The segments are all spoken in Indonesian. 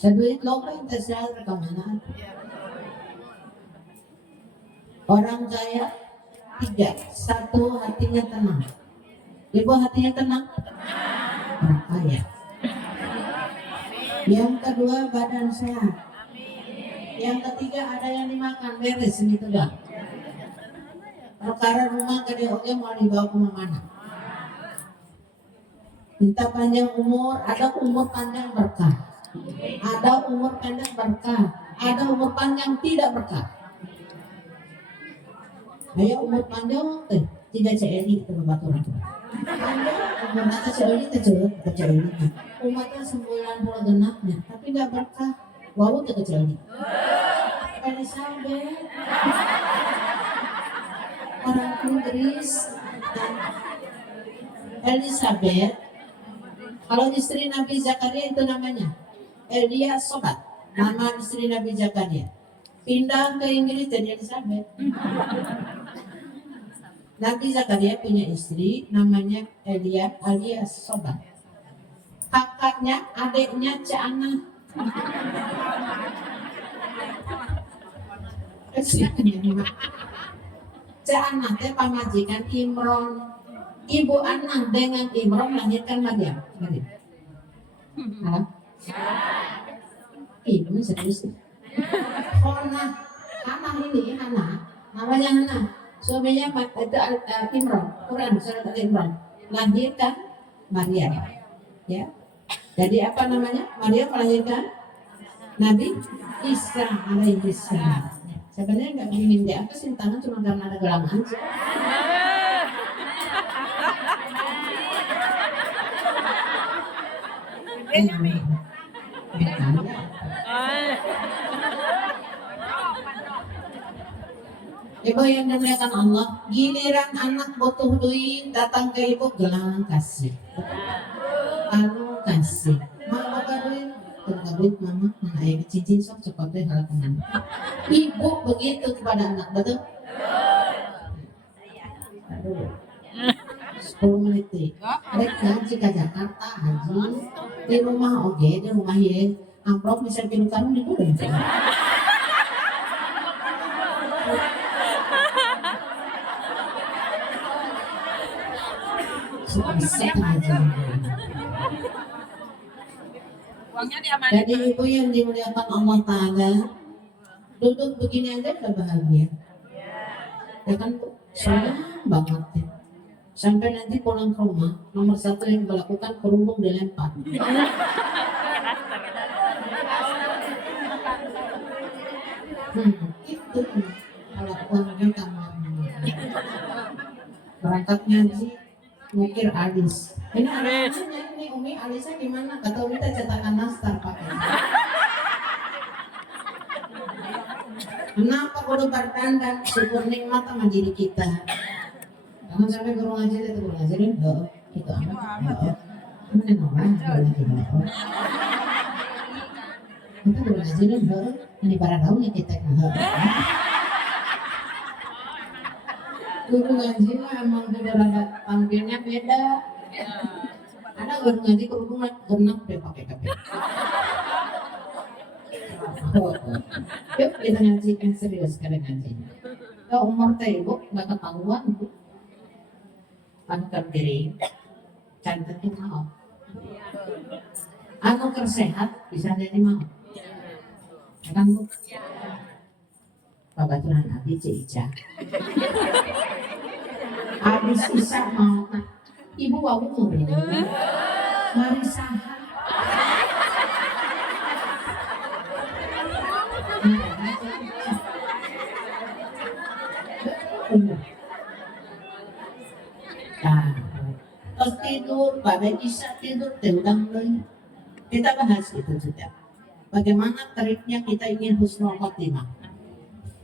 Saduit loka yang tersehat rekaman. Orang kaya 3, 1 hatinya tenang. Ibu hatinya tenang? Orang kaya. Yang kedua badan sehat. Yang ketiga ada yang dimakan beres gitu bang. Perkara rumah gede oke mau dibawa kemana? Minta panjang umur, ada umur panjang berkah. Ada umur pendek berkah. Ada umur panjang tidak berkah. Ayo umur panjang teh 3 CNI itu baturan. Umur nata CNI kecil. Umatnya 90 genapnya, tapi nggak berkah. Wow tuh kecil. Elizabeth, orang Inggris, Elizabeth. Kalau istri Nabi Zakaria itu namanya Elia Sobat, nama istri Nabi Zakaria. Pindah ke Inggris jadi Elizabeth. Nabi Zakaria punya istri namanya Elia alias Sobat. Kakaknya, adiknya Cana. Cana teh pamajikan Imron. Ibu anak dengan Imron melahirkan Maryam. Halo? Ibu serius. Hana ini namanya Hana. Suaminya itu Imron. Quran surat Imron. Lahirkan Maryam. Ya. Jadi apa namanya? Maryam melahirkan Nabi Isa alaihi salam. Sebenarnya nggak ingin diatasin tangan cuma karena ada gelang aja. Ibu yang dimuliakan Allah, giliran anak butuh duit datang ke ibu gelang kasih. Anu kasih. Mama duit, tengah duit mama, mana ayah cincin sok cepatnya halapan. Ibu begitu kepada anak, betul? Aduh. 10 menit deh. Rek ngaji ke Jakarta haji di rumah oke di rumah ya amplop bisa kirim karung di bulan. Jadi ibu yang dimuliakan Allah Ta'ala, duduk begini aja udah bahagia. Ya kan Bu? Senang banget ya. Sampai nanti pulang ke rumah, nomor 1 yang melakukan kerudung dilempar. Itu kalau uangnya kamar. Berangkat ngaji, ngukir alis. Ini anak-anaknya ini Umi alisnya gimana? Kata Umi kita cetakan nastar pakai. Kenapa kudu berdandan? Syukur nikmat sama diri kita. Jangan sampai guru ngaji itu guru ngaji itu amat. Mana orang guru ngaji itu? Kita guru ngaji itu ini para daun yang kita guru ngaji mah emang udah rada tampilnya beda. Ada guru ngaji kerudung genap deh pakai kape. Yuk kita ngaji yang serius kalian ngaji. Kalau umur teh ibu nggak ketahuan bu. Pangkat diri, cantiknya mau. Anu kersehat bisa jadi mau. Kan bu? Babaturan Abi Cica. Habis Isa mau, ibu mau mari saha. Nah, terus tidur, pada Isa tidur, tendang lagi. Kita bahas itu juga. Bagaimana triknya kita ingin husnul khotimah.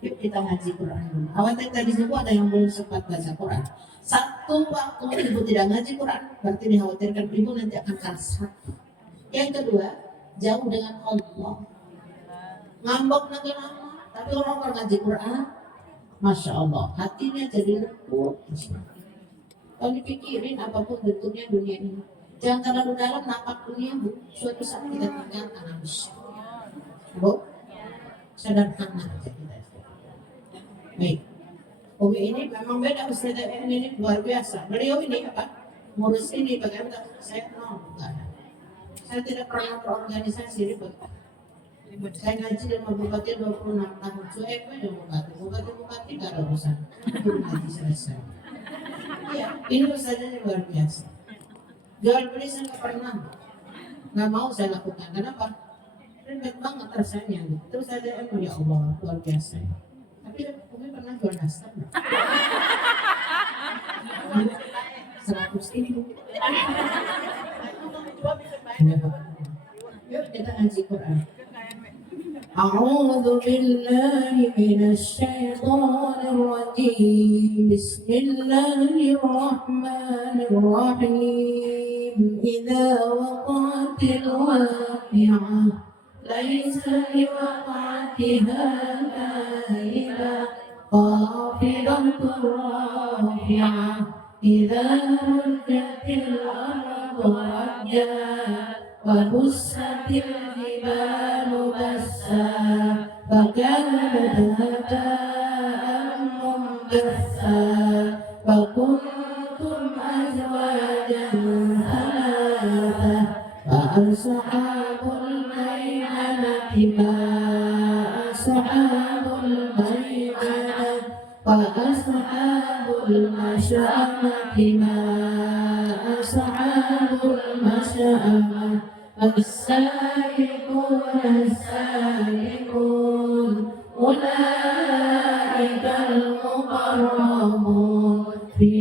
Yuk kita ngaji Quran dulu. Khawatir tadi subuh ada yang belum sempat baca Quran. Satu waktu ibu tidak ngaji Quran, berarti dikhawatirkan ibu nanti akan kasar. Yang kedua, jauh dengan Allah. Ngambek lagi lama, tapi orang ngaji Quran, Masya Allah, hatinya jadi lembut. Kalau dipikirin apapun bentuknya dunia ini, Jangan terlalu dalam nampak dunia, Bu. Suatu saat kita tinggalkan habis. Bu, sederhana aja kita. Baik. Umi ini memang beda Ustazah ini luar biasa. Beliau ini apa? Ngurus ini bagaimana? Saya bukan. Saya tidak pernah berorganisasi ribet. Saya ngaji dengan bupati 26 tahun. Cuek aja bupati gak ada urusan. Ngaji selesai. Iya, ini Ustazah luar biasa. Jual beli saya nggak pernah, nggak mau saya lakukan. Kenapa? Ribet banget rasanya. Terus saya ya Allah luar biasa. Tapi Umi pernah jual nastar? 100.000. Yuk kita ngaji Quran. أعوذ بالله من الشيطان الرجيم بسم الله الرحمن الرحيم إذا وقعت الواقعة ليس لوقعتها كاذبة خافضة رافعة إذا رجت الأرض رجا وبست الجبال بسا فكانت هباء منبثا وكنتم أزواجا ثلاثة فأصحاب الميمنة ما أصحاب الميمنة وأصحاب المشأمة ما أصحاب المشأمة السابقون السابقون أولئك المقربون في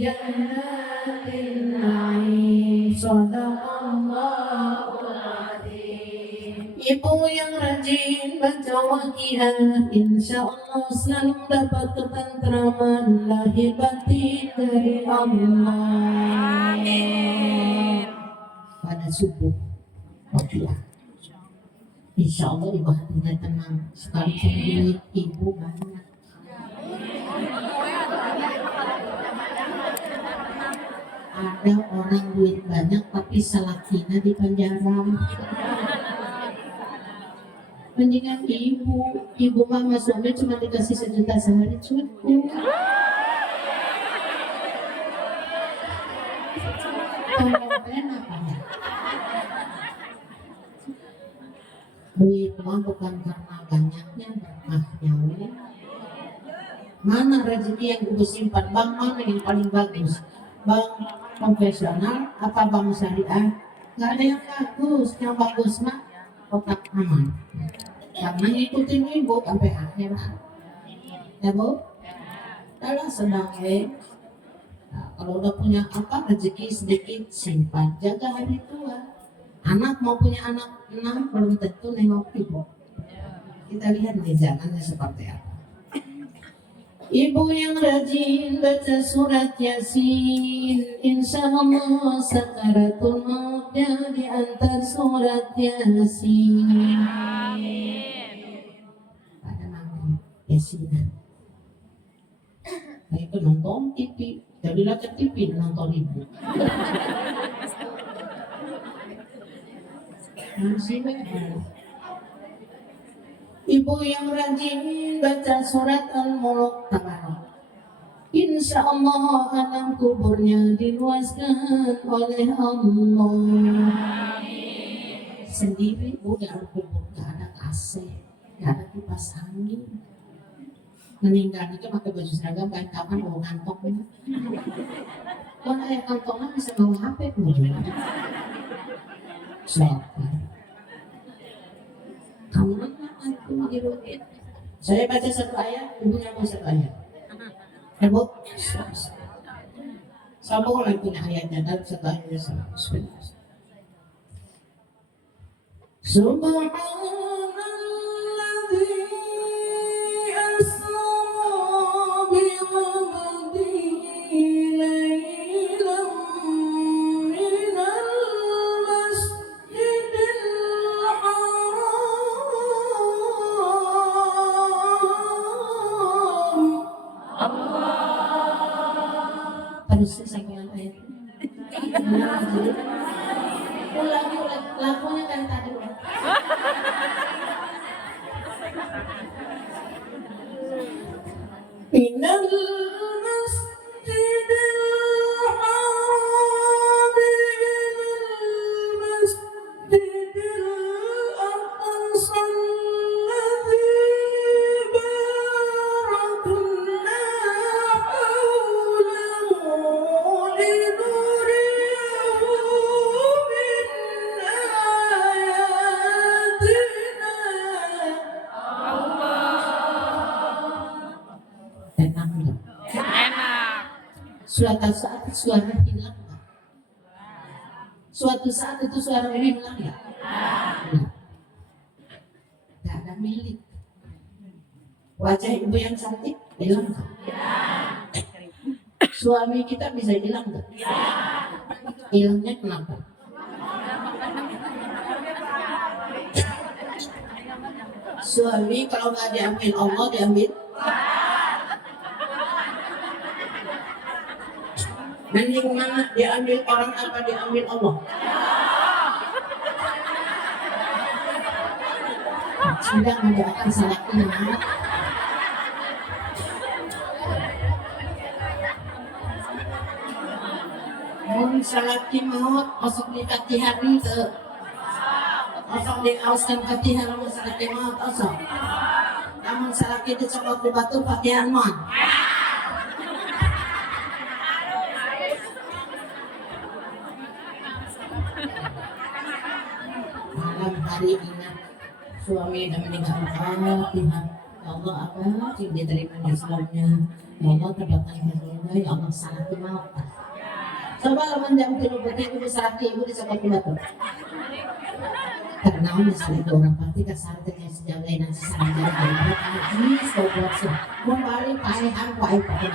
جنات النعيم صدق الله العظيم. Ibu yang rajin baca waqiah, insya Allah selalu dapat ketentraman lahir batin dari Allah. Pada subuh waqiah, insya Allah ibu hatinya tenang. Sekali duit ibu banyak. Ada orang duit banyak tapi salakinya di penjara. Mendingan ibu mama suami cuma dikasih 1 juta sehari cukup. Duit mah bukan karena banyaknya, berkahnya. Mana rezeki yang ibu simpan? Bank mana yang paling bagus? Bank konvensional apa bank syariah? Gak ada yang bagus. Yang bagus mah kotak aman. Karena ngikutin ibu sampai akhirat. Ya Bu? Kalau sedang kalau udah punya apa rezeki sedikit simpan, jaga hari tua. Anak mau punya anak 6 belum tentu nengok ibu. Kita lihat nih zamannya seperti apa. Ibu yang rajin baca surat Yasin, insya Allah sakaratul mautnya diantar surat Yasin. Pada maghrib Yasinan. Nah, itu nonton TV, jadi lagi TV nonton ibu. Ibu yang rajin baca surat Al-Mulk Tabarak, insya Allah alam kuburnya diluaskan oleh Allah. Sendiri udah kubur, gak ada AC, gak ada kipas angin. Meninggal itu pakai baju seragam kain kapan mau kantong. Kalau ayah kantongnya bisa bawa HP kubur. Kamu mana aku dirutin? Saya baca 1 ayat, ibunya mau 1 ayat. Ya Bu, sambung lagi punya ayatnya dan 1 ayatnya sama. Subhanalladzi asra bi'abdihi laylan minal masjidil haram. Terus saya ayat. Suatu saat suara hilang. Suatu saat itu suara ini hilang ya? Hilang. Gak ada milik. Wajah ibu yang cantik hilang gak? Suami kita bisa hilang gak? Hilangnya kenapa? Suami kalau nggak diambil Allah diambil. Mending mana diambil orang apa diambil Allah? Sudah mendoakan salah iman. Mun salaki maut osok dikati hari ke osok diauskan kati hari mun salaki maut osok. Namun salaki dicokot di batu pakaian mon. Malam hari ingat suami dan meninggal Tuhan. Ya Allah apa sih diterima Islamnya? Ya Allah terbatas surga. Ya Allah salaki maut. Coba lawan jam tidur pagi ibu salaki ibu dicokot di batu. Karena misalnya itu orang pasti kesartanya sejauh lain nanti sarang jarak dari berat habis kau buat sih kembali paehan pae pakai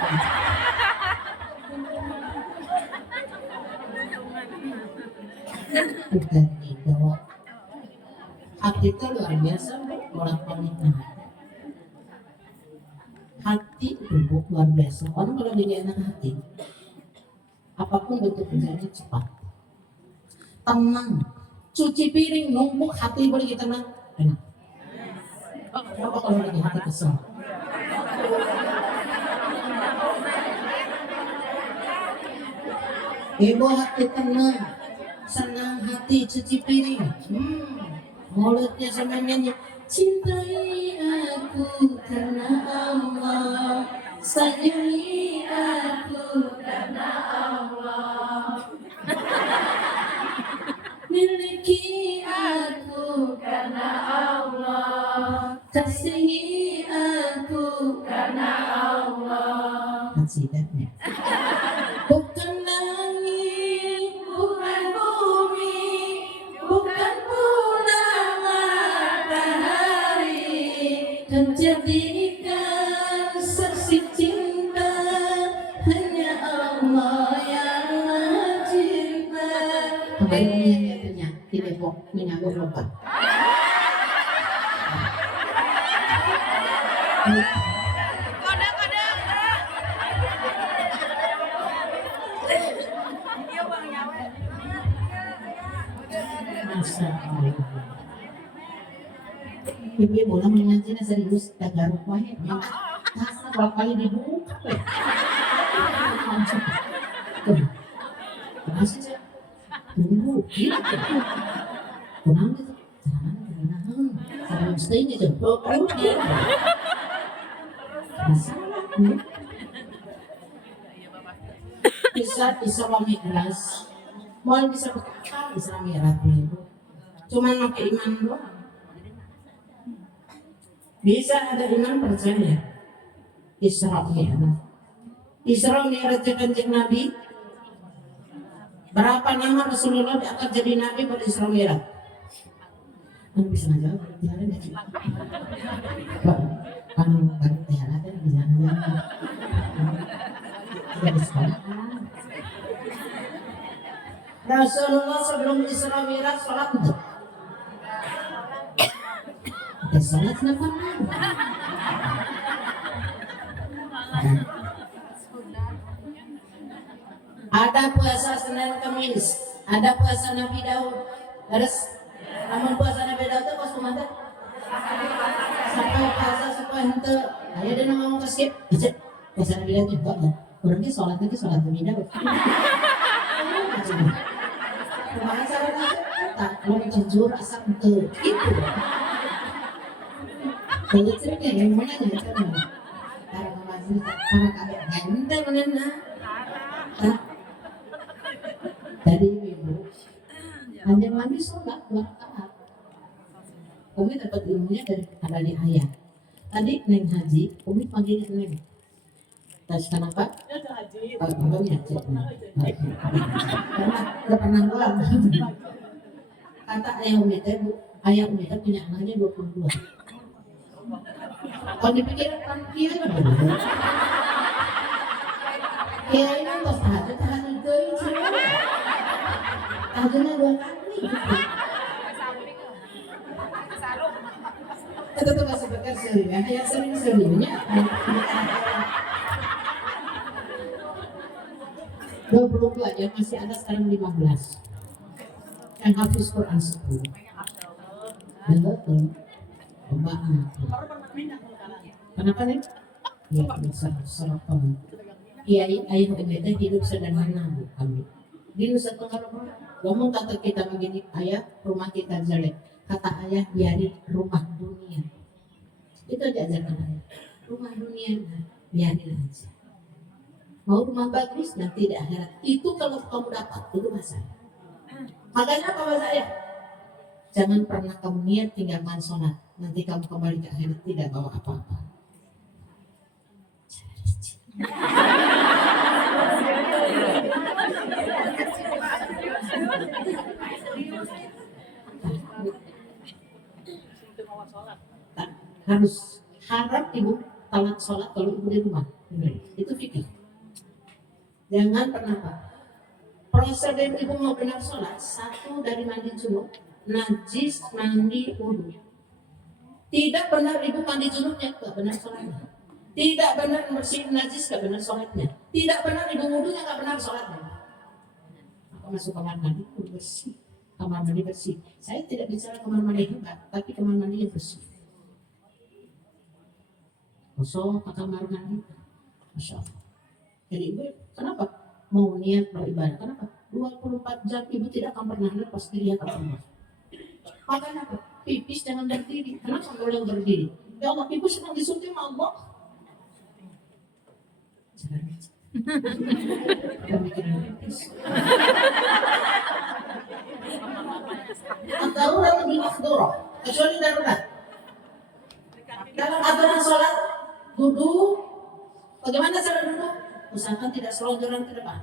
bukan itu hati itu luar biasa orang paniknya hati itu luar biasa orang kalau dia enak hati apapun bentuk kerjanya cepat tenang cuci piring numpuk hati boleh kita tenang enak. Apa kalau lagi hati kesel? Ibu hati tenang, senang hati cuci piring. Mulutnya sama nyanyi. Cintai aku karena Allah, sayangi aku karena Allah. Miliki aku karena Allah, kasihi aku karena Allah. Kasihatnya. Bukan langit, bukan bumi, bukan bulan matahari, dan jadikan saksi cinta hanya Allah yang Maha Cinta. Baiknya di Depok menyambut lompat. Kode. Iya bang nyawa. Masa ibu bola mengajinya serius tagaruk wae. Masa berapa kali dibuka ya? Masih sih. Tunggu, gitu. Kunang gitu. Jangan stay gitu. Bisa Isra Mi'raj. Mau bisa berkata Isra Mi'raj itu. Cuman pakai iman doang. Bisa ada iman percaya. Isra Mi'raj. Isra Mi'raj Kanjeng Nabi. Berapa nama Rasulullah diangkat jadi Nabi pada Isra Mi'raj? Kan bisa ngajak, tiara nggak sih? Kan tiara kan bisa ngajak. Tidak di sekolah. Rasulullah sebelum Isra Mi'raj sholat itu. Ada sholat kenapa? Ada puasa Senin Kamis, ada puasa Nabi Daud. Terus, namun puasa Nabi Daud itu pas kemana? Sampai puasa supaya hente. Ayo dia ngomong ke skip. Puasa Nabi Daud juga kan? Kurangnya sholat Nabi Daud. Kemarin saya tak mau jujur asal itu. Itu. Kalau cerita yang mana yang cerita? Karena kemarin karena kalian ganda mana? Tadi ibu hanya mandi sholat 2 rakaat. Umi dapat ilmunya dari ayat. Tadi neng haji, Umi panggil neng. Terus kenapa? Abang haji. Udah pernah pulang. Kata ayah Umi teh, punya anaknya 22. Kalau dipikir kan kiai kiai kan tos tahajud deui cenah. Tahajudnya 2 kali. Itu tuh masih beker sering ya, yang sering seringnya. 22 aja masih ada sekarang 15. Yang hafiz Quran 10. Betul. Kenapa nih? Ya sarapan. Kiai ayah kita hidup sederhana bu kami. Di Nusa Tenggara ngomong kata kita begini, ayah rumah kita jelek. Kata ayah biarin rumah dunia. Itu diajarkan ayah. Rumah dunia biarin aja. Mau rumah bagus dan tidak akhirat. Itu kalau kamu dapat itu masalah. Makanya apa bahasa ayah? Jangan pernah kamu niat tinggalkan sholat. Nanti kamu kembali ke akhirat tidak bawa apa-apa. Harus harap ibu tamat sholat kalau ibu di rumah. Itu fikih. Jangan pernah apa. Prosedur ibu mau benar sholat, satu dari mandi junub, najis mandi wudu. Tidak benar ibu mandi junubnya, gak benar sholatnya. Tidak benar bersihin najis, gak benar sholatnya. Tidak benar ibu wudunya, gak benar sholatnya. Maka masuk kamar mandi bersih, kamar mandi bersih. Saya tidak bicara kamar mandi hebat, tapi kamar mandi yang bersih. Kosong ke kamar mandi, masya Allah. Jadi ibu kenapa mau niat beribadah? Kenapa? 24 jam ibu tidak akan pernah lepas dilihat Allah. Makanya apa? Pipis jangan berdiri. Kenapa boleh berdiri? Ya Allah, ibu sedang disuntik sama Allah. Darurat lebih makhdurah, kecuali darurat. Dalam aturan sholat, duduk. Bagaimana cara duduk? Usahakan tidak selonjoran ke depan.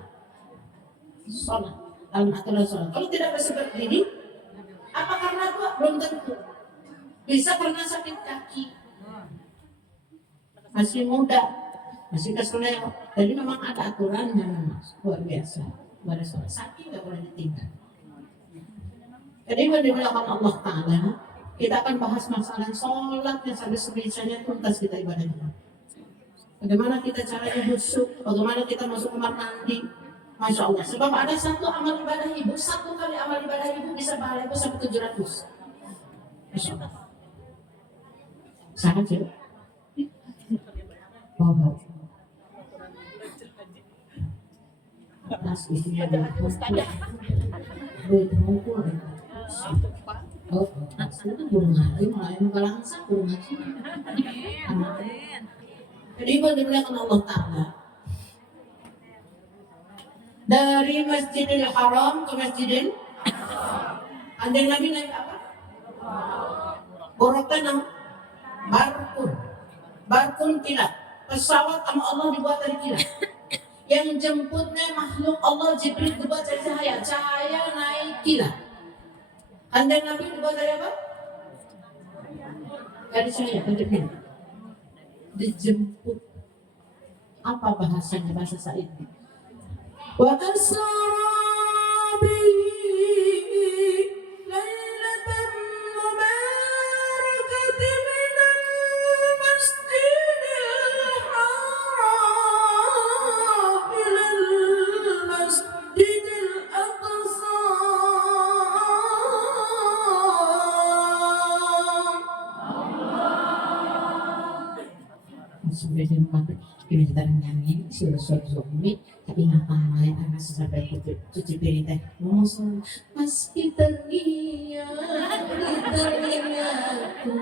Sholat dalam aturan sholat. Kalau tidak bisa berdiri, apa karena tua? Belum tentu. Bisa karena sakit kaki, masih muda, masih keseleo. Jadi memang ada aturannya memang luar biasa. Pada sholat sakit nggak boleh ditinggal. Jadi dimuliakan Allah Taala, kita akan bahas masalah sholat yang sampai sebisanya tuntas kita ibadahnya. Bagaimana kita caranya busuk, bagaimana kita masuk kamar mandi. Masya Allah, sebab ada satu amal ibadah ibu, satu kali amal ibadah ibu bisa pahala ibu sampai 700. Masya Allah. Sangat ya. Oh. Atas isinya ada berkumpul. Oh, itu burung ngaji, malah yang langsung burung ngaji. Jadi ibu dimuliakan Allah Ta'ala. Dari Masjidil Haram ke Masjidil Kanjeng Nabi naik apa? Borotan Barkun kilat. Pesawat sama Allah dibuat dari kilat. Yang jemputnya makhluk Allah Jibril dibuat dari cahaya. Cahaya naik kilat. Kanjeng Nabi dibuat dari apa? Dari cahaya, dari kilat. Dijemput. Apa bahasanya bahasa Sa'id? Wa asra bihi lailatan mubarakatan minal masjidil haram ilal masjidil aqsa. Sampai jumpa di kita nyanyi suara umi tapi ngapa main anak sampai cuci piring teh ngomong meski terngiang di telingaku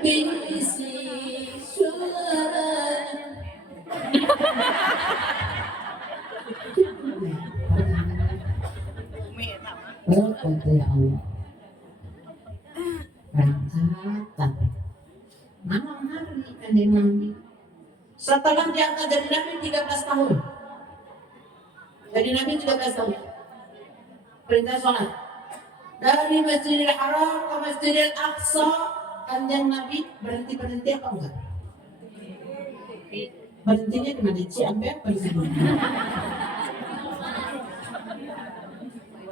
bisik suara. Oh kata ya Allah berangkat malam hari Kanjeng Nabi Setelah diangkat jadi Nabi 13 tahun. Jadi Nabi 13 tahun. Perintah sholat. Dari Masjidil Haram ke Masjidil Aqsa, kanjeng Nabi berhenti apa enggak? Berhentinya di mana? Ciampea apa di situ?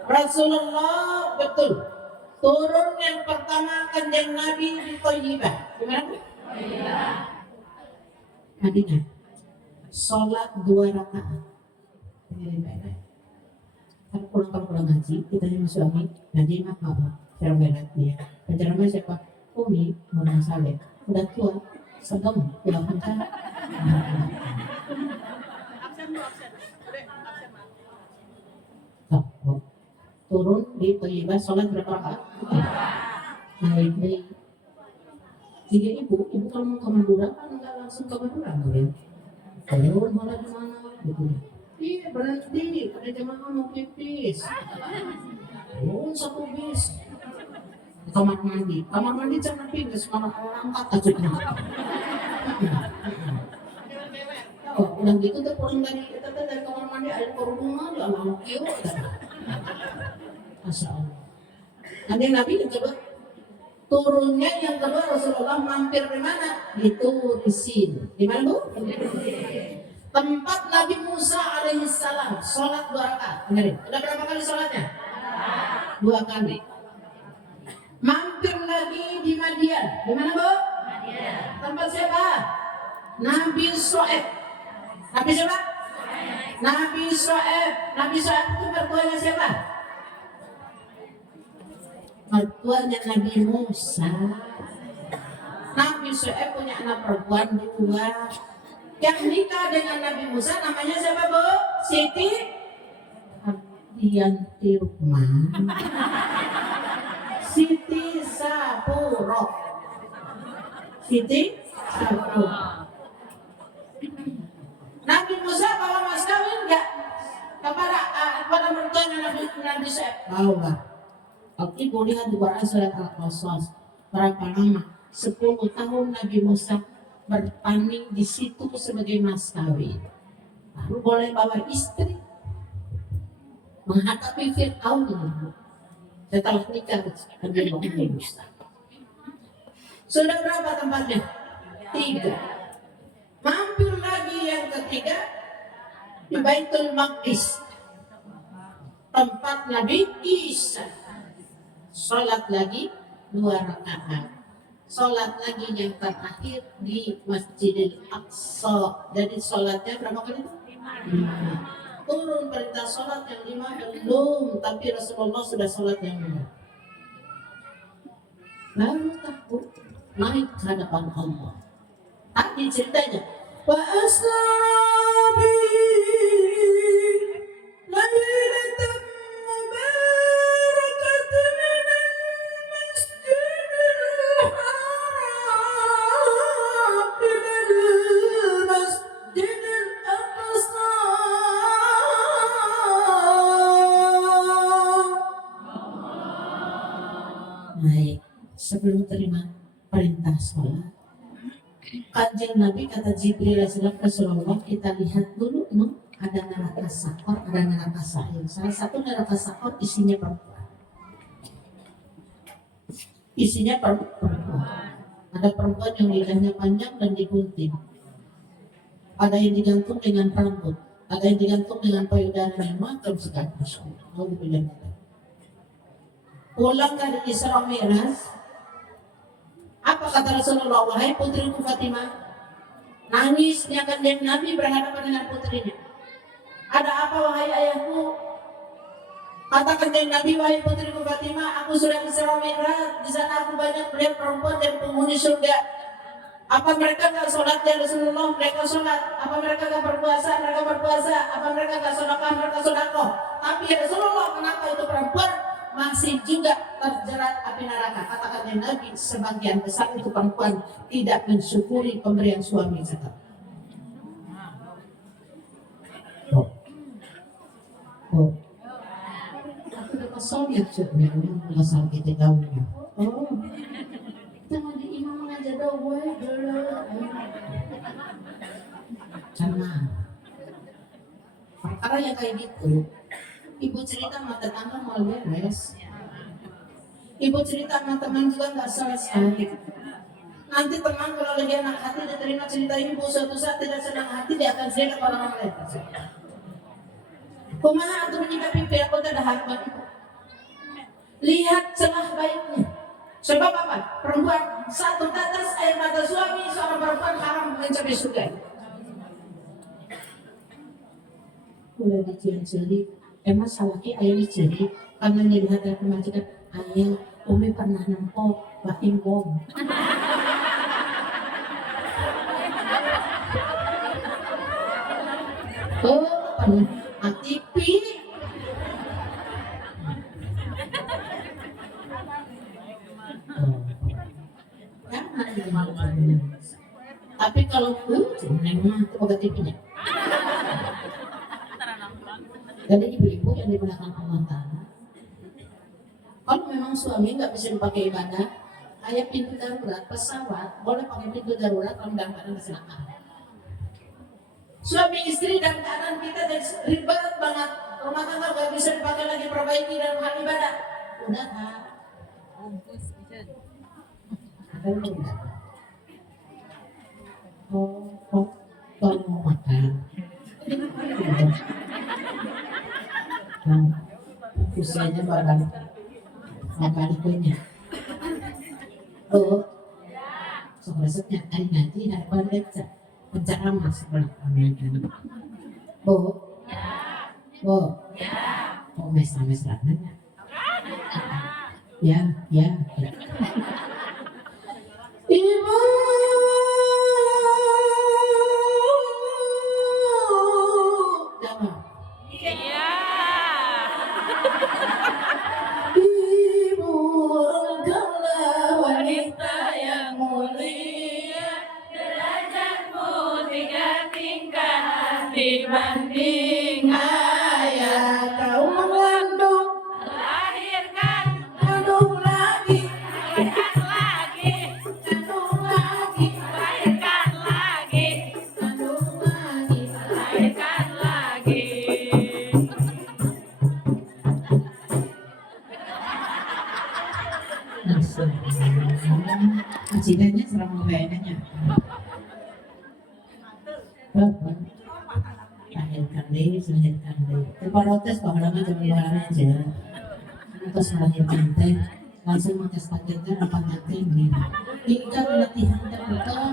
Rasulullah betul turun yang pertama kanjeng Nabi di Thayyibah. Di mana? Madinah. Sholat 2 rakaat. Kan pulang ngaji, kita sama suami ngaji mah apa? Ceramah dia. Penceramah siapa? Umi Mona Saleh. Udah tua, sedang, udah kencang. Turun di Thayyibah, sholat berapa rakaat? Baik. Jika ibu kalau mau ke Madura kan nggak langsung ke Madura, mungkin. Kalau malah di mana? Gitu. Iya berhenti, ada jemaah mau pipis. Oh, 1 bis. Kamar mandi jangan pipis, kamar angkat tajuknya. Oh, udah gitu tuh pulang dari kamar mandi air kerudungan, dia mau kio. Masya Allah. Nanti Nabi yang kedua turunnya yang kedua Rasulullah mampir di mana? Di Tur Sin. Di mana Bu? Tempat Nabi Musa alaihissalam sholat 2 rakaat. Dengerin, udah berapa kali sholatnya? 2 kali. Mampir lagi di Madian. Di mana Bu? Madian. Tempat siapa? Nabi Shu'aib. Nabi siapa? Nabi Shu'aib. Nabi Shu'aib itu mertuanya siapa? Mertuanya Nabi Musa. Nabi Shu'aib punya anak perempuan 2. Yang nikah dengan Nabi Musa namanya siapa Bu? Siti Yanti Rukman. Siti Sapuro. Siti Sapuro. Nabi Musa bawa mas kawin enggak? Kepada mertuanya Nabi Shu'aib? Bawa. Oke, boleh lihat di Quran surat Al-Qasas. Berapa lama? 10 tahun Nabi Musa bertanding di situ sebagai mas kawin. Lalu boleh bawa istri menghadapi Fir'aun setelah nikah dengan Nabi Musa. Sudah berapa tempatnya? 3. Mampir lagi yang ketiga di Baitul Maqdis, tempat Nabi Isa. Sholat lagi 2 rakaat. Sholat lagi yang terakhir di Masjidil Aqsa. Jadi sholatnya berapa kali? 5. Turun perintah sholat yang 5 belum, tapi Rasulullah sudah sholat yang 5. Lalu takut naik ke hadapan Allah. Tadi ceritanya, wa asnabi lailatan mubarakatan minal masjidil haram ilal masjidil aqsa. Naik sebelum terima perintah sholat, Kanjeng Nabi kata Jibril ke Rasulullah, kita lihat dulu ada neraka sakor, ada neraka sa'ir. Salah satu neraka sakor isinya perempuan. Isinya perempuan. Ada perempuan yang lidahnya panjang dan digunting. Ada yang digantung dengan rambut. Ada yang digantung dengan payudara dan macam sekali. Pulang dari Isra Mi'raj, apa kata Rasulullah? Wahai putriku Fatimah, nangisnya kanjeng Nabi berhadapan dengan putrinya. Ada apa wahai ayahku? Kata kanjeng Nabi, wahai putriku Fatimah, aku sudah Isra Mi'raj. Di sana aku banyak melihat perempuan dan penghuni surga. Apa mereka nggak sholat ya Rasulullah? Mereka sholat. Apa mereka nggak berpuasa? Mereka berpuasa. Apa mereka nggak sedekah? Mereka sedekah. Tapi ya Rasulullah, kenapa itu perempuan masih juga terjerat api neraka? Katakan Nabi, sebagian besar itu perempuan tidak mensyukuri pemberian suami zakat. Oh, aku udah kesal ya cuknya, ngasal kita tahunya. Oh, kita mau di imam aja dah, Perkara yang kayak gitu, ibu cerita sama tetangga mau beres, ibu cerita sama teman juga nggak selesai. Nanti teman kalau lagi anak hati dia terima cerita ibu, suatu saat tidak senang hati dia akan cerita ke orang lain. Kumaha atau menyikapi pihak kota dahabat itu? Lihat celah baiknya. Sebab apa? Perempuan satu tetes air mata suami seorang perempuan haram mencapai surga. Udah dicuri-curi, emang salahnya ayah dicuri karena dilihat dari pemajikan ayah, umi pernah nempok baking bom. Oh, pernah aktivi. Tapi kalau memang itu obat TV-nya. Jadi ibu-ibu yang digunakan rumah tangga, kalau memang suami nggak bisa dipakai ibadah, ayah pintu darurat pesawat boleh pakai pintu darurat kalau dalam keadaan kecelakaan. Suami istri dalam keadaan kita jadi ribet banget, rumah tangga nggak bisa dipakai lagi perbaiki dalam hal ibadah. Udah kalau mau makan usianya bakal punya sok resepnya hari ngaji hari baca penceramah sebelah mesra nanya ya ibu jawab ibu engkaulah wanita yang mulia, derajatmu 3 tingkat dibanding ayah. Kau mengandung, melahirkan, kandung lagi, melahirkan lagi, kandung lagi, melahirkan lagi, kandung lagi, melahirkan lagi. Acidanya serama bayangannya melahirkan deh terparotes pahalama zaman luaran aja terus melahirkan teh langsung mates paketnya apa nanti ini tingkat latihan terbuka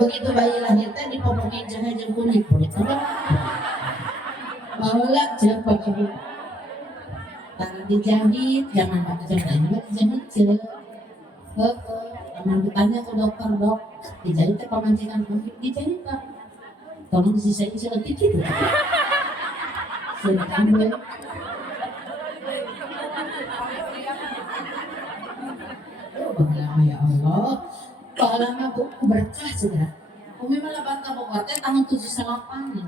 begitu bayi lahir teh dipopokin jahe kulit malah cepat tangan dijahit, jangan pakai jahit, dijahit je. Aman bertanya ke dokter, dok, dijahit ke pemancingan kami, dijahit pak. Tolong disisain sedikit gitu. Silakan gue. Pahalama ya Allah, pahalama buku berkah sudah. Umi malah bantah pokoknya tahun 78 ya.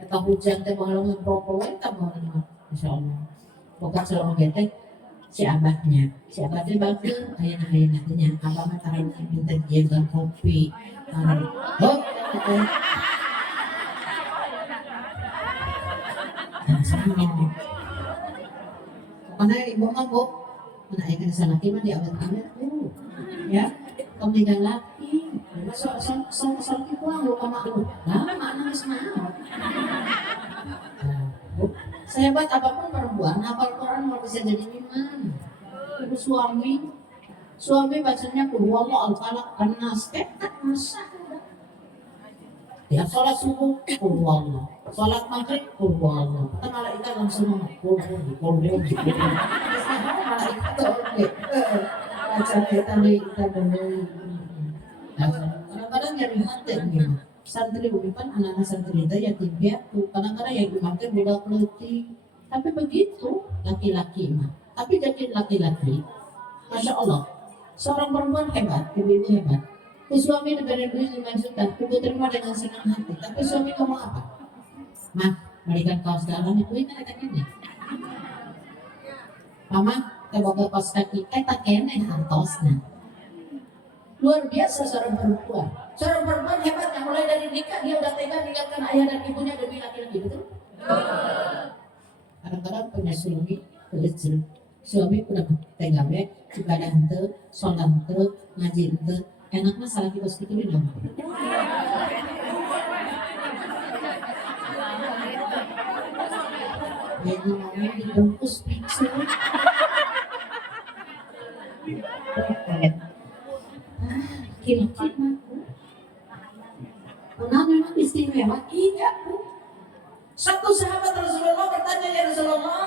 Kita hujan teh pahalama propol kita pahalama. Insya Allah. Bukan selama getek si abahnya bagus ayah nantinya abah mah taruh minta jaga kopi karena ibu mabuk mana ayah kena salah mah di awet-awet ya kamu tidak laki soal pulang lu sama lu nah mana nangis sehebat apapun perempuan, hafal Quran mau bisa jadi imam. Itu suami bacanya kulhuwallah al-falaq an-nas, masa ya sholat subuh kulhuwallah, sholat maghrib kulhuwallah. Kita malaikat langsung kulhuwallah. Malaikat tuh oke. Baca kita boleh. Kadang-kadang nyari hati nih. Santri bukan anak-anak santri itu yatim piatu kadang-kadang yang dimakan budak letih tapi begitu laki-laki mah tapi jadi laki-laki Masya Allah seorang perempuan hebat ibu hebat suami diberi duit 5 juta ibu terima dengan senang hati tapi suami ngomong apa mah berikan kaos dalam itu ini katanya mama kita bawa kaos kaki tak kene hartosna luar biasa seorang perempuan Seorang perempuan hebatnya mulai dari nikah dia udah tega meninggalkan ayah dan ibunya demi laki-laki, betul? Kadang-kadang punya suami, suami udah tega be, ibadah ente, sholat ente, ngaji ente, enaknya salah kita sedikit ini dong. Ya namanya dibungkus pizza. Kira-kira Kenapa memang istimewa? Iya, Bu. Satu sahabat Rasulullah bertanya, ya Rasulullah,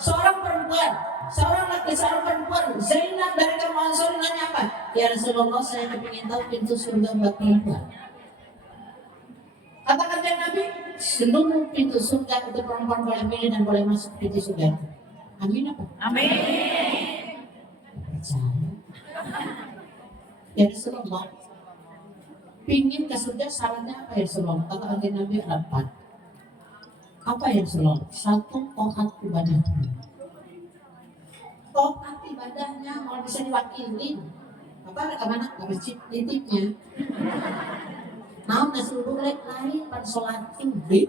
seorang perempuan, seorang perempuan, Zainab dari kaum Ansor nanya apa? Ya Rasulullah, saya ingin tahu pintu surga buat perempuan. Katakan ya Nabi, seluruh pintu surga itu perempuan boleh pilih dan boleh masuk pintu surga itu. Amin apa? Amin. Percaya. Ya Rasulullah, pingin ke surga syaratnya apa ya Rasulullah? Katakan ya Nabi ada 4. Apa ya Rasulullah? 1, taat ibadahnya. Taat ibadahnya kalau bisa diwakili. Apa ada kemana? Ke masjid titipnya. Nah, seluruh lain pada sholat Zuhri.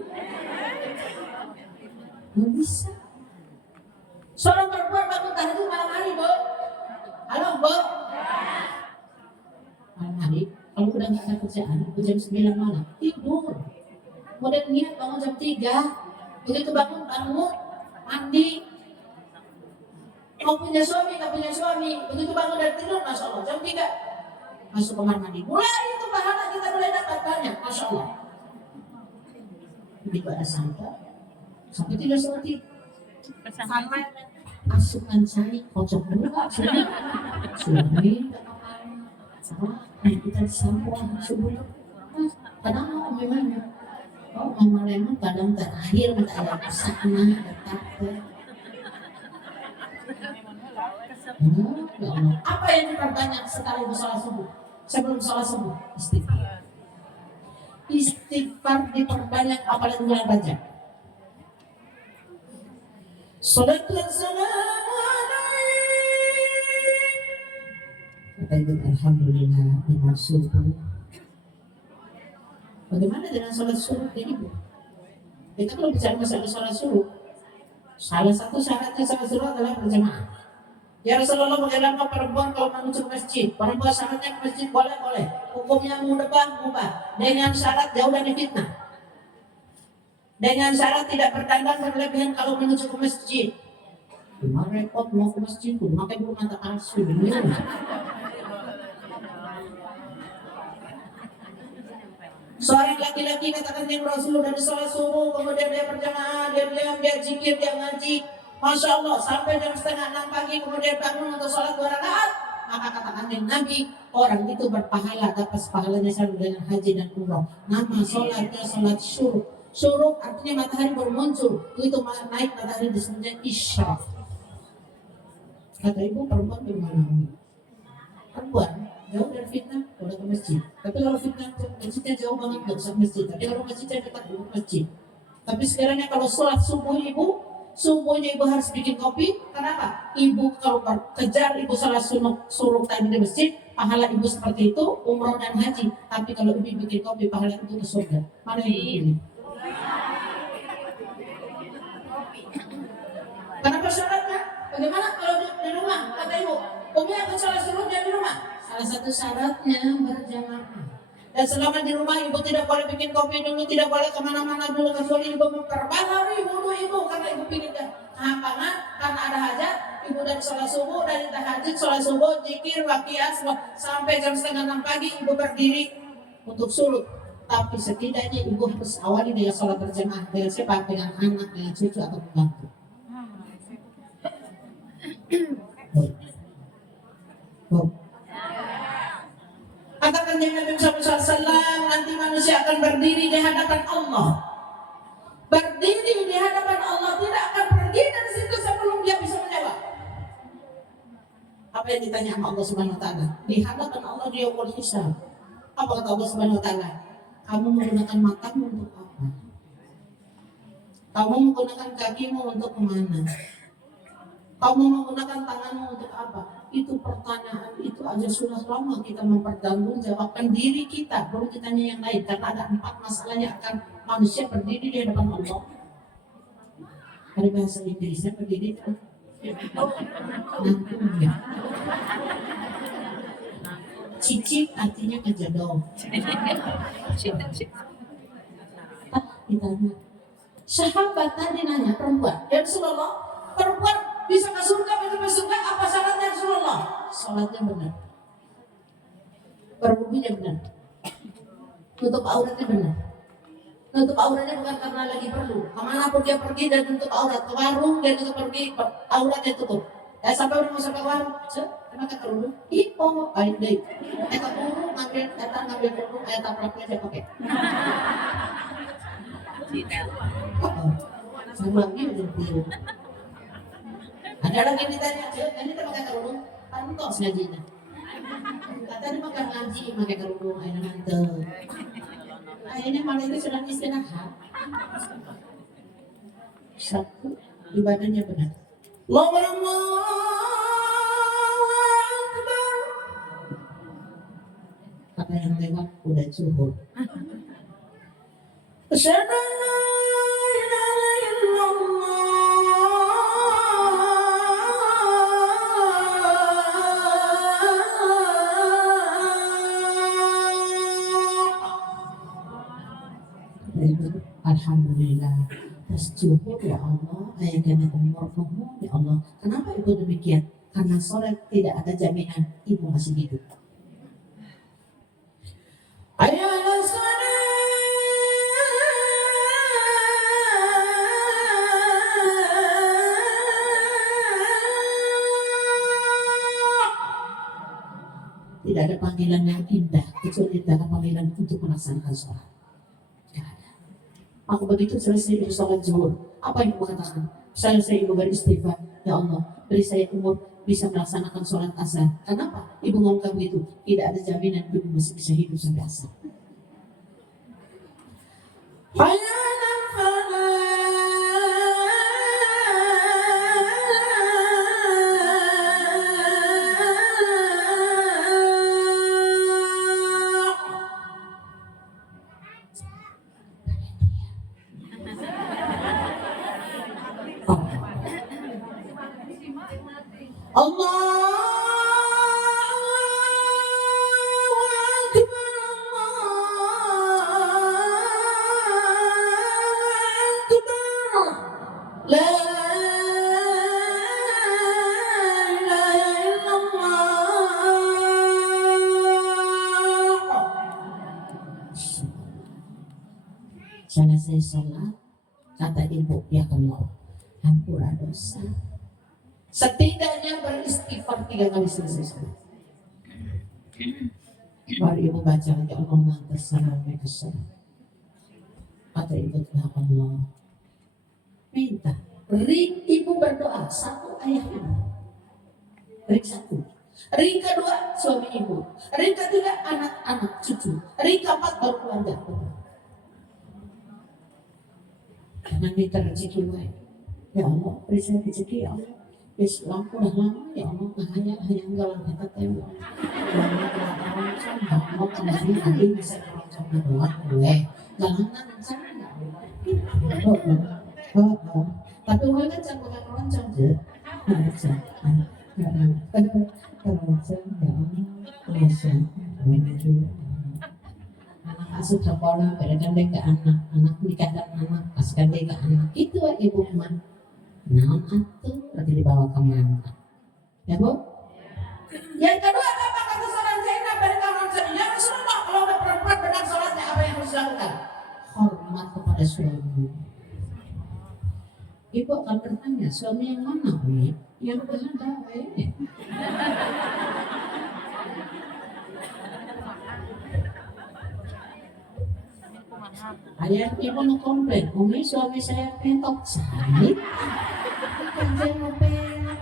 Nggak bisa. Seorang perempuan bangun tahajud malam hari, Bu. Halo, Bu. Malam hari, kalau udah nggak ada kerjaan, jam 9 malam tidur. Kemudian niat bangun jam 3. Begitu bangun, mandi. Mau punya suami, nggak punya suami. Begitu bangun dari tidur, Masya Allah, jam 3. Masuk kamar mandi. Mulai itu pahala kita mulai dapat banyak, Masya Allah. Begitu ada sampai tidak seperti sampai asukan saya kocok dulu, suami kita disampuan subuh. Kadang mau memangnya, mama lemon kadang terakhir minta ayam sana tetap. Ya Allah. Apa yang diperbanyak sekali sholat subuh? Sebelum sholat subuh, istighfar. Istighfar diperbanyak apalagi bulan Rajab. Salatu wassalamu alaihi. Alhamdulillah dengan subuh. Bagaimana dengan sholat subuh ini, Bu? Kita kalau bicara masalah sholat subuh, salah satu syaratnya sholat subuh adalah berjamaah. Ya Rasulullah, bagaimana perempuan kalau menuju masjid? Perempuan syaratnya ke masjid boleh. Hukumnya mubah. Dengan syarat jauh dari fitnah. Dengan syarat tidak berdandan berlebihan kalau menuju ke masjid. Cuma repot mau ke masjid pun, makanya belum mata palsu. Seorang laki-laki katakan yang Rasul dari sholat subuh, kemudian dia berjamaah, dia diam, dia zikir, dia ngaji. Masya Allah, sampai jam 5:30 pagi kemudian bangun untuk sholat 2 rakaat. Maka katakan yang Nabi, orang itu berpahala, dapat pahalanya sama dengan haji dan umrah. Nama sholatnya sholat syuruk. Syuruk artinya matahari bermuncul. Itu naik matahari disebutnya isyraq. Kata ibu, perempuan bagaimana? Perempuan jauh dari fitnah, boleh ke masjid. Tapi kalau fitnah, masjidnya jauh banget, nggak usah masjid. Tapi kalau masjidnya dekat, dulu masjid. Tapi sekarang kalau sholat subuh ibu, subuhnya ibu harus bikin kopi. Kenapa? Ibu kalau kejar ibu sholat suruh tadi di masjid, pahala ibu seperti itu, umroh dan haji. Tapi kalau ibu bikin kopi, pahala itu ke surga. Mana yang ibu pilih? Kenapa syaratnya? Bagaimana kalau di rumah? Kata ibu, umi akan sholat suruhnya di rumah. Salah satu syaratnya berjamaah. Dan selama di rumah ibu tidak boleh bikin kopi dulu, tidak boleh kemana-mana dulu kecuali ibu memperbaharui wudhu ibu karena ibu ingin kehampangan karena ada hajat. Ibu dari sholat subuh, dari tahajud, sholat subuh, zikir, waqiah sampai jam 5:30 pagi ibu berdiri untuk sholat. Tapi setidaknya ibu harus awali dengan sholat berjamaah dengan siapa? Dengan anak, dengan cucu atau pembantu. Katakan yang Nabi Muhammad SAW, nanti manusia akan berdiri di hadapan Allah. Berdiri di hadapan Allah, tidak akan pergi dari situ sebelum dia bisa menjawab. Apa yang ditanya sama Allah Subhanahu Wa Taala? Di hadapan Allah dia yaumul hisab. Apa kata Allah Subhanahu Wa Taala? Kamu menggunakan matamu untuk apa? Kamu menggunakan kakimu untuk kemana? Kamu menggunakan tanganmu untuk apa? itu pertanyaan itu aja sudah lama kita mempertanggungjawabkan diri kita, baru kita tanya yang lain, karena ada 4 masalah yang akan manusia berdiri di hadapan Allah. Ada bahasa Inggrisnya berdiri nantinya. Cicik artinya kejodoh. Ditanya, sahabat tadi nanya perempuan, ya Rasulullah, perempuan bisa ke surga, bisa ke surga, apa syaratnya Rasulullah? Salatnya benar, berwudunya benar, tutup auratnya benar. Tutup auratnya bukan karena lagi perlu, kemanapun dia pergi dan tutup aurat, ke warung dia tutup pergi, auratnya tutup. Sampai udah masuk ke warung, kenapa kerudung? Ipo, baik deh. Eta burung ngambil kerudung, eta praknya saya pakai. Saya lagi udah biru. Ada lagi yang ditanya, ini kita pakai kerudung, pantos ngajinya. Kata dia pakai ngaji, pakai kerudung, ayo nanti. Akhirnya malah itu sedang istirahat. Satu, ibadahnya benar. Allahu Akbar. Kata yang lewat udah zuhur. Asyhadu an la ilaha illallah. Alhamdulillah, tasjuhur ya Allah, ayatnya umur kamu ya Allah. Kenapa itu demikian? Karena sholat tidak ada jaminan ibu masih hidup. Ayo tidak ada panggilan yang indah kecuali dalam panggilan untuk melaksanakan sholat. Aku begitu selesai dari sholat zuhur, apa yang ibu katakan? Selesai ibu beristighfar, ya Allah, beri saya umur bisa melaksanakan sholat asar. Kenapa? Ibu ngomong begitu, tidak ada jaminan ibu masih bisa hidup sampai asar. Selesai sholat, kata ibu, ya Allah, ampura dosa. Setidaknya beristighfar 3 kali selesai sholat. Baru ibu baca, ya Allah, lantas salam salam. Kata ibu, ya Allah, minta. Ring ibu berdoa, 1 ayah ibu. Ring 1. Ring kedua, suami ibu. Ring ketiga, anak-anak, cucu. Ring keempat, baru keluarga. Jangan minta rezeki baik. Ya Allah, beri saya rezeki ya Allah. Islam udah lama ya Allah, hanya galang kata tewa. Ya Allah kembali nanti bisa keroncong doang gue. Galangan sana. Tapi gue kan jangan bukan keroncong je. Keroncong ya Allah. Anak asuh sekolah, berikan dia ke anak nikah dan anak, kasihkan dia ke anak. Itu ibu man. Naon atuh lagi dibawa ke mana? Ya Bu? Yang kedua apa kata seorang Zainab dari kawan saya? Ya Rasulullah, kalau ada perempuan benar sholatnya apa yang harus dilakukan? Hormat kepada suami. Ibu akan bertanya, suami yang mana Umi? Yang berada Ayah ibu mau komplain, Umi suami saya pentok sakit. Kerja mau pentok.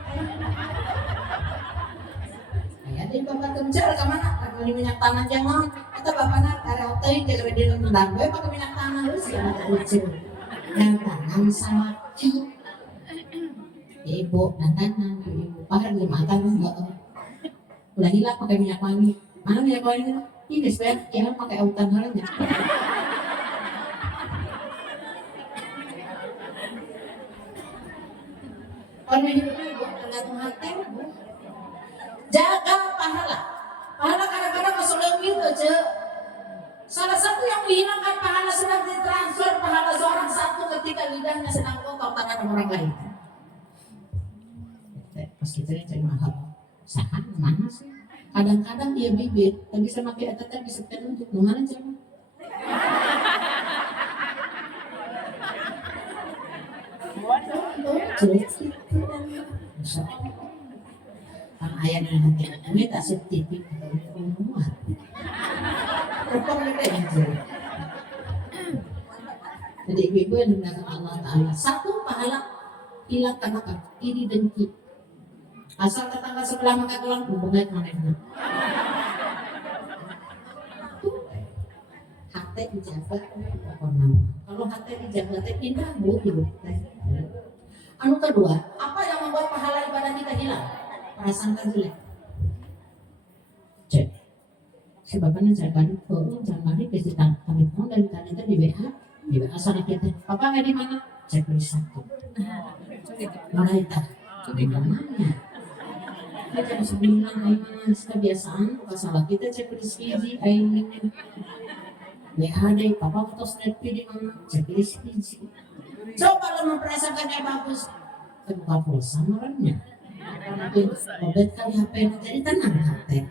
Ayah di bapak tunjar kemana? Karena di minyak tanah jangan. Kata bapak nak karena otai jaga di dalam gue pakai minyak tanah lu sih ada lucu. Yang tanam sama cu. Ibu dan tanam ibu paham di makan enggak? Udah hilang pakai minyak wangi. Mana minyak wangi? Ini saya kira pakai autan halnya. Kalau hidupnya bu, tergantung hati bu. Jaga pahala. Pahala kadang-kadang masuk dalam gitu ce. Salah satu yang menghilangkan pahala sedang ditransfer pahala seorang satu ketika lidahnya sedang kotor terhadap orang lain. Pas kita cari mahal, sahan mana sih? Kadang-kadang dia bibir, tapi sama kayak tetap bisa terunjuk mana coba? Ang ayah nanti, ini tak setipik rumah. Jadi ibu yang dimuliakan Allah Ta'ala, satu pahala hilang karena iri dengki. Asal tetangga sebelah makan tulang, hubungan mana? Hati dijaga, kalau hati dijaga, indah bu hidup. Anu kedua, apa yang membuat pahala ibadah kita hilang? Perasaan jelek. Cek. Sebabnya saya balik ke ke telepon dan tadi di WA sana kita. Papa nggak di mana? Cek beli satu. Mana itu? Di mana? Kita bisa bilang mana kebiasaan, salah kita cek beli skiji, ini. WA deh, papa foto snap di mana? Cek beli skiji. Coba kalau memperasakan yang bagus, terbuka pulsa marahnya. Obat kali HP jadi tenang hati.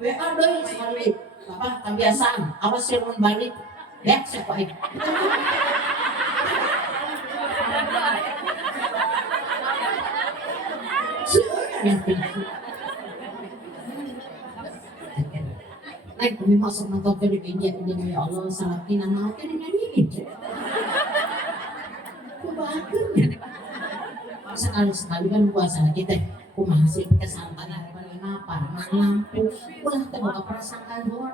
WA doi sekali, apa kebiasaan, awas yang balik, ya siapa ini? Naik kami masuk nonton film India ini ya Allah salatin nama aku dinyanyiin. Kebahagiaan. Sekali-sekali kan puasa kita kumaha sih kesantan ada apa lampu ulah terbuka perasaan luar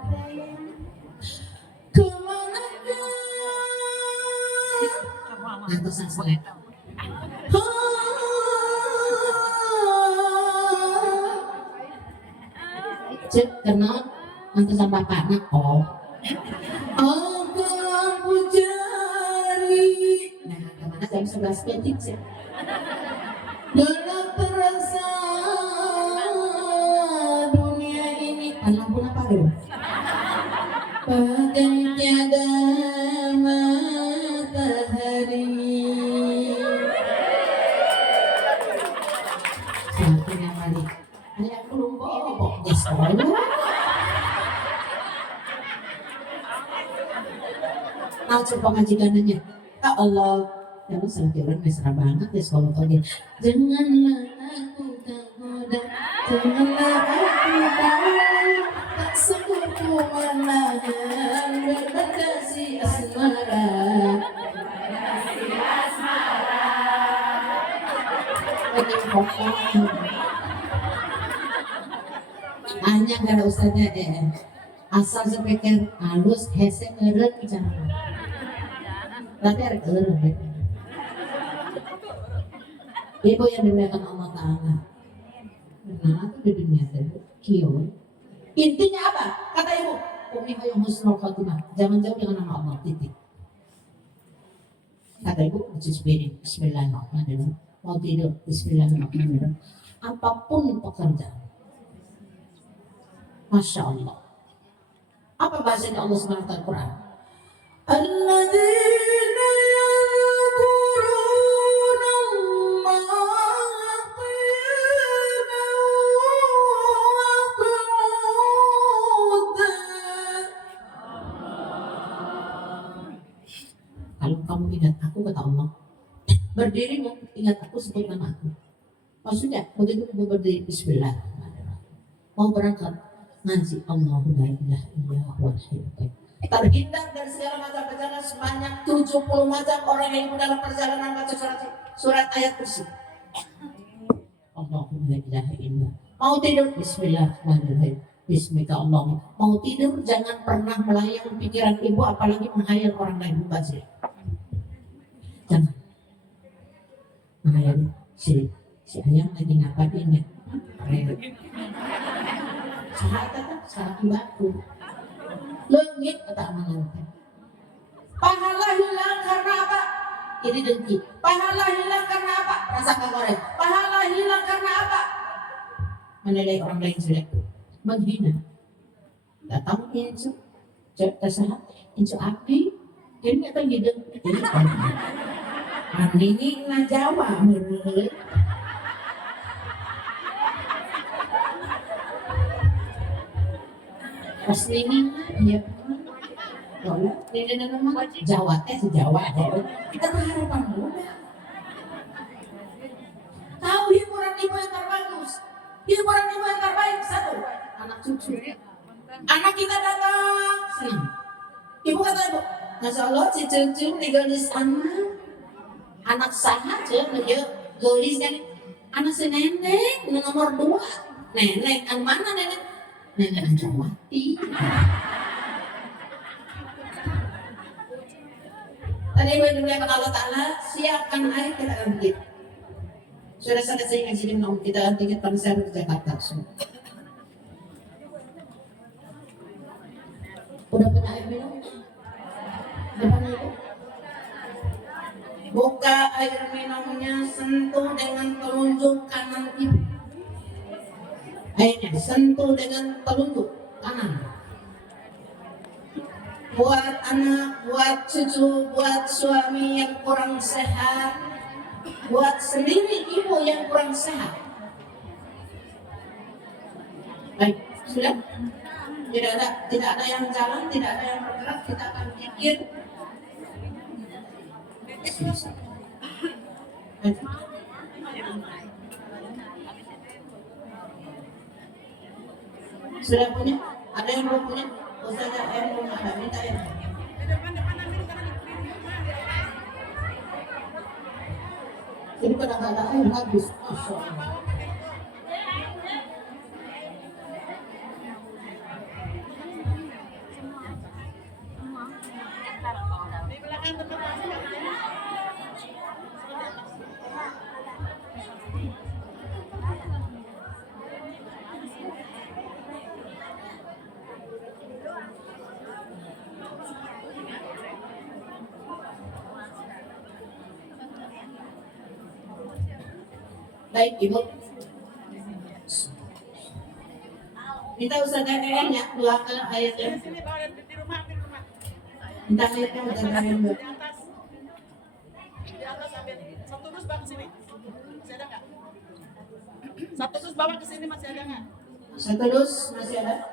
kemana atau sangat cek kenal nanti sama bapak nak akan ku cari nah kemana jam 11 detik sih dalam terasa dunia ini lampu apa dulu? Bagai tiada matahari. Satu yang balik. Ayah belum bobok di sekolah. Nah coba majikannya. Ya Allah. Ya lu salah orang mesra banget ya sekolah tadi. Janganlah aku tergoda, janganlah aku tahu tak sekutu menahan berbekasi asmara. Hanya gara ustaznya asal sepikir halus hese ngeren bicara. Tapi ada ngeren. Ibu yang dimuliakan Allah Ta'ala. Nah, itu di dunia itu kiyo. Intinya apa? Kata ibu, kumiha yang husnul khotimah. Jangan jauh dengan nama Allah, titik. Kata ibu, Bismillahirrahmanirrahim. Mau tidur, Bismillahirrahmanirrahim. Apapun pekerjaan. Masya Allah. Apa bahasanya Allah SWT Al-Quran? Alladzina kalau kamu ingat aku kata Allah, berdiri ingat aku sebut nama aku. Maksudnya waktu itu aku berdiri Bismillah, mau berangkat ngaji Allahu la ilaha illallah wal hayyul qayyum. Terhindar dari segala macam perjalanan sebanyak 70 macam orang yang dalam perjalanan baca surat ayat kursi. Allahu la ilaha illallah. Mau tidur Bismillahirrahmanirrahim. Bismika Allah. Mau tidur jangan pernah melayang pikiran ibu apalagi menghayal orang lain membaca. Jangan. Menghayal si ayam lagi ngapain ya? Saha batu. Leungit kata amangan. Pahala hilang karena apa? Ini dengki. Pahala hilang karena apa? Rasa kagoreng. Pahala hilang karena apa? Menilai orang lain jelek. Menghina. Datang insu. Cerita saha. Insu api. Ini akan hidup. Ini na Jawa. Pas ini ya. Ini nama Jawa teh sejawa. Kita berharapan muda. Tahu hiburan ibu yang terbagus, hiburan ibu yang terbaik satu, anak cucu. Anak kita datang senang. Ibu kata ibu, Masya Allah si cucu digelis anak saha aja dia gelis kan. Anak si nenek nomor 2. Nenek kan mana nenek? Nenek Anjawati. Tadi ibu dimuliakan Allah Ta'ala, siapkan air kita akan bikin. Sudah selesai ngaji minum, kita akan bikin konser di Jakarta semua. Udah punya air minum? Depan itu? Buka air minumnya, sentuh dengan telunjuk kanan ibu. Airnya sentuh dengan telunjuk kanan. Buat anak, buat cucu, buat suami yang kurang sehat, buat sendiri ibu yang kurang sehat. Baik, sudah? Tidak ada yang jalan, tidak ada yang bergerak, kita akan pikir. Sudah punya? Ada yang belum punya? Ustazah yang belum ada, minta ya. Jadi kadang-kadang air habis, Masya Allah. Baik ibu, minta Ustazah ya keluarkan ayatnya. Minta ayatnya Ustazah yang di atas ambil satu dus bawa ke sini, masih ada nggak? Satu dus bawa ke sini masih ada nggak? Satu dus masih ada.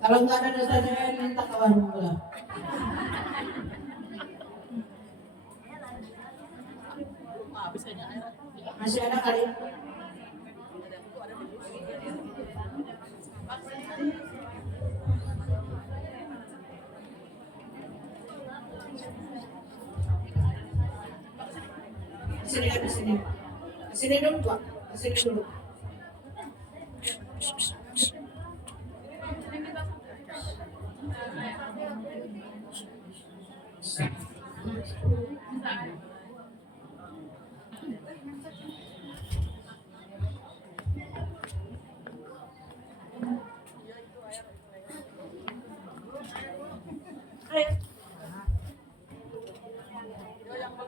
Kalau nggak ada Ustazah minta ke warung gula. Habis kayaknya air. Masih ada kali. Sini dulu Pak. Sini dulu.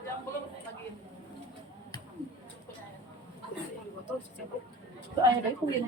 Yang belum bagiin. Itu air dari kulit.